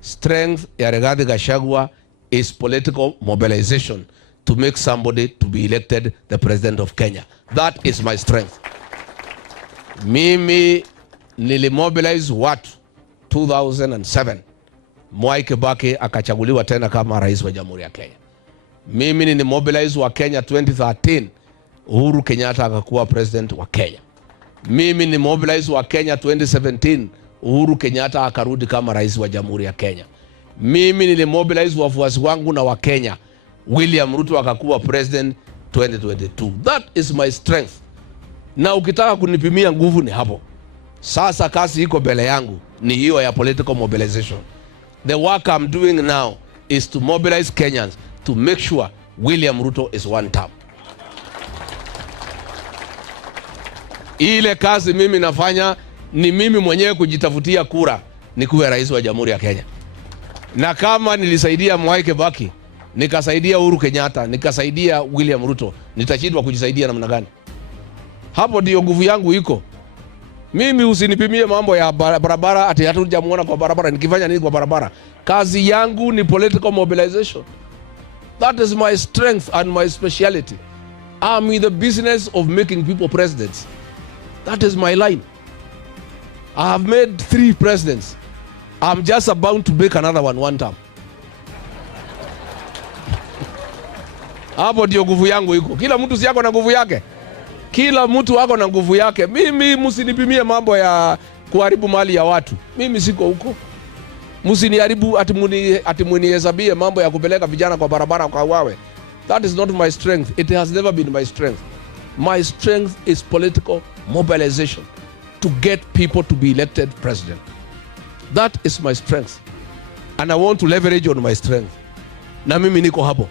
strength ya Rigathi Gachagua is political mobilization to make somebody to be elected the president of Kenya. That is my strength. Mimi nilimobilize watu 2007. Mwai Kibaki akachaguliwa tena kama rais wa Jamhuri ya Kenya. Mimi nilimobilize wa Kenya 2013. Uhuru Kenyatta akakuwa president wa Kenya. Mimi nilimobilize wa Kenya 2017. Uhuru Kenyatta akarudi kama rais wa Jamhuri ya Kenya. Mimi nilimobilize wafuasi wangu na wa Kenya. William Ruto akakuwa president 2022. That is my strength. Na ukitaka kunipimia nguvu ni hapo. Sasa kazi iko mbele yangu ni hiyo ya political mobilization. The work I'm doing now is to mobilize Kenyans to make sure William Ruto is one term. Ile kazi mimi nafanya ni mimi mwenyewe kujitafutia kura nikuwe rais wa Jamhuri ya Kenya. Na kama nilisaidia Mwai Kibaki, nikasaidia Uhuru Kenyatta, nikasaidia William Ruto, nitashindwa kujisaidia namna gani? Hapo ndio nguvu yangu iko. Mimi usinipimie mambo ya barabara ati hatujamuona kwa barabara, nikifanya nini kwa barabara? Kazi yangu ni political mobilization. That is my strength and my speciality. I'm in the business of making people presidents. That is my line. I have made 3 presidents. I'm just about to make another one term. Hapo ndio nguvu yangu iko. Kila mtu si yako na nguvu yake. Kila mtu wako na nguvu yake. Mimi msinipimie mambo ya kuharibu mali ya watu. Mimi siko huko. Msiniharibu ati munihesabie mambo ya kupeleka vijana kwa barabara kwa wawe. That is not my strength. It has never been my strength. My strength is political mobilization to get people to be elected president. That is my strength. And I want to leverage on my strength. Na mimi niko hapo.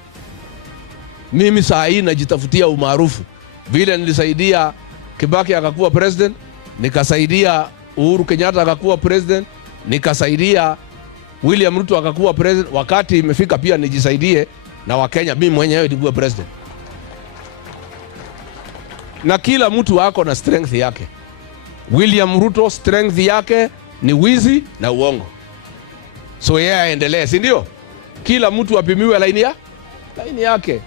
Mimi saa hii najitafutia umaarufu. Vile nilisaidia Kibaki akakuwa president, nikasaidia Uhuru Kenyatta akakuwa president, nikasaidia William Ruto akakuwa president. Wakati imefika pia nijisaidie na Wakenya mimi mwenyewe nikuwe president. Na kila mtu wako na strength yake. William Ruto strength yake ni wizi na uongo. So yeye aendelee, si ndio? Kila mtu apimiwe laini yake.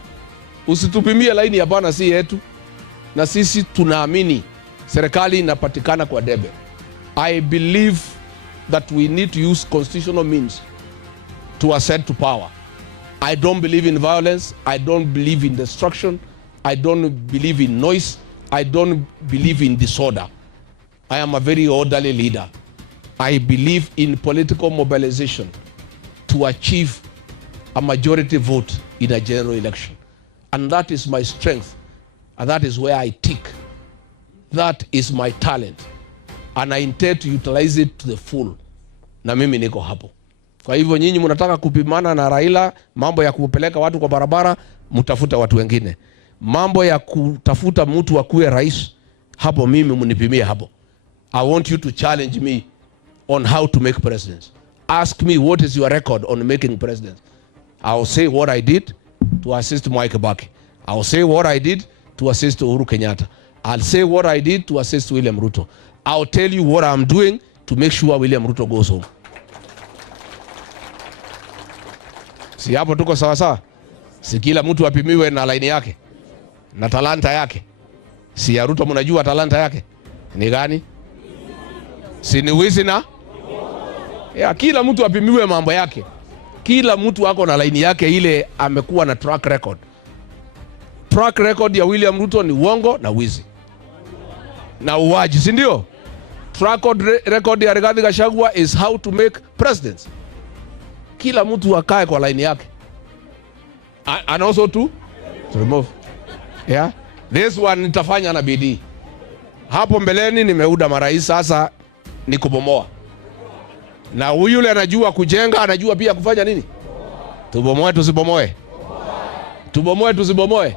Usitupimie laini ya bana si yetu. Na sisi tunaamini serikali inapatikana kwa debe. I believe that we need to use constitutional means to ascend to power. I don't believe in violence. I don't believe in destruction. I don't believe in noise. I don't believe in disorder. I am a very orderly leader. I believe in political mobilization to achieve a majority vote in a general election. And that is my strength. And that is where I tick. That is my talent. And I intend to utilize it to the full. Na mimi niko hapo. Kwa hivyo nyinyi mnataka kupimana na Raila, mambo ya kupeleka watu kwa barabara, mtafuta watu wengine. Mambo ya kutafuta mtu akuwe rais, hapo mimi mnipimie hapo. I want you to challenge me on how to make presidents. Ask me what is your record on making presidents. I will say what I did to assist Mwai Kibaki. I will say what I did to assist Uhuru Kenyatta. I'll say what I did to assist William Ruto. I'll tell you what I'm doing to make sure William Ruto goes home. Si hapo tuko sawa sawa? Si kila mtu apimiwe na laini yake na talanta yake. Si ya Ruto mnajua talanta yake ni gani? Si ni wizi na? Ya, kila mtu apimiwe mambo yake. Kila mtu wako na laini yake ile amekuwa na track record. Track record ya William Ruto ni uongo na wizi na uwaji, si ndio? Track record ya Rigathi Gachagua is how to make presidents. Kila mtu akae kwa line yake. And also to remove. Yeah. This one nitafanya na bidii. Hapo mbeleni nimeuda marais, sasa ni kubomoa. Na huyu yule anajua kujenga, anajua pia kufanya nini? Tubomoe tusibomoe. Tubomoe tusibomoe.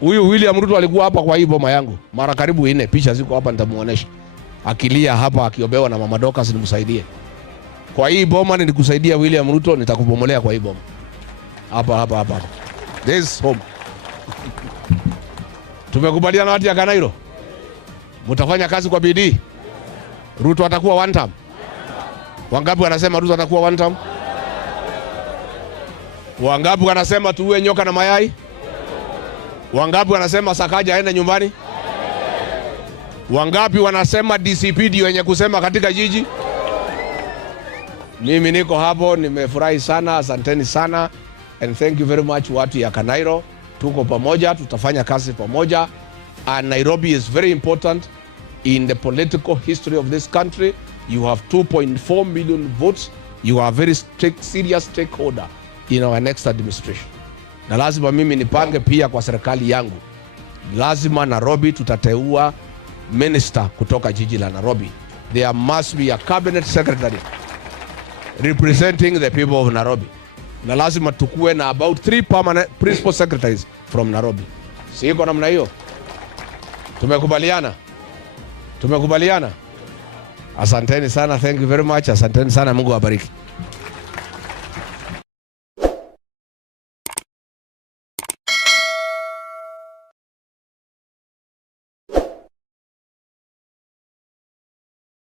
Huyu William Ruto alikuwa hapa kwa hii boma yangu mara karibu 4, picha ziko hapa nitamuonesha. Akilia hapa akiobewa na Mama Dorcas nimsaidie. Kwa hii boma nilikusaidia William Ruto, nitakubomolea kwa hii boma. Hapa. This home. Tumekubaliana watu ya Kanairo. Mtafanya kazi kwa bidii. Ruto atakuwa one term. Wangapi wanasema Ruto atakuwa one term? Wangapi wanasema tuue nyoka na mayai? Wangapi wanasema Sakaja aende nyumbani? Wangapi wanasema DCP ndio wenye kusema katika jiji? Mimi niko hapo, nimefurahi sana, asanteni sana, and thank you very much watu ya Kanairo. Tuko pamoja, tutafanya kazi pamoja, and Nairobi is very important in the political history of this country. You have 2.4 million votes. You are a very serious stakeholder in our next administration. Na lazima mimi nipange pia kwa serikali yangu. Lazima Nairobi tutateua minister kutoka jiji la Nairobi. There must be a cabinet secretary representing the people of Nairobi. Na lazima tukue na about 3 permanent principal secretaries from Nairobi. Siko namna hiyo? Tumekubaliana? Tumekubaliana? Asanteni sana, thank you very much. Asanteni sana, Mungu awabariki.